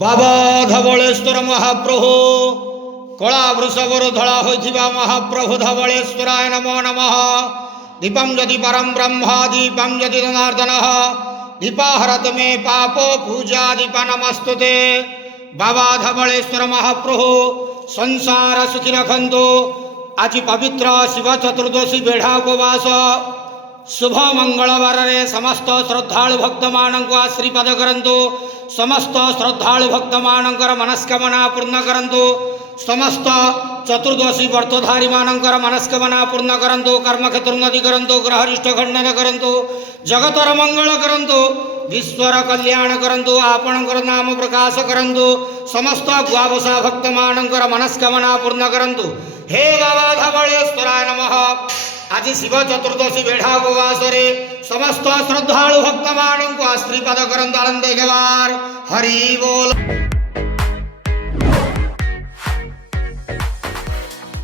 बाबा धवलेश्वर महाप्रभु कला वृषभर धड़ा होइथिबा महाप्रभु धवलेश्वराय नमो नमः। दीपम यदि परम ब्रह्म दीपम यदि जनार्दन दीपाहरत मे पापो पूजा दीप नमस्तुते। बाबा धवलेश्वर महाप्रभु संसार सुखी रखंतु। आज पवित्र शिव चतुर्दशी बेढ़ा उपवास शुभ मंगलवार रे समस्त श्रद्धालु भक्त मानक आशीर्वाद करंतु। समस्त श्रद्धालु भक्त मानकर मनस्कामना पूर्ण करंतु। समस्त चतुर्दशी व्रतधारी मानकर मनस्कामना पूर्ण करंतु। कर्म क्षेत्र उन्नति करंतु। ग्रहरिष्ठ खंडन करंतु। जगतर मंगल करंतु। विश्वर कल्याण करंतु। आपणकर नाम प्रकाश करंतु। समस्त द्वादशा भक्त मानकर मनस्कामना पूर्ण करंतु। हे बाबा धवलेश्वराय नमः। आज शिव चतुर्दशी बेढ़ा उपवास रे समस्त श्रद्धालु भक्त मानक आशीर्वाद करंतु। आनंद हरि बोल।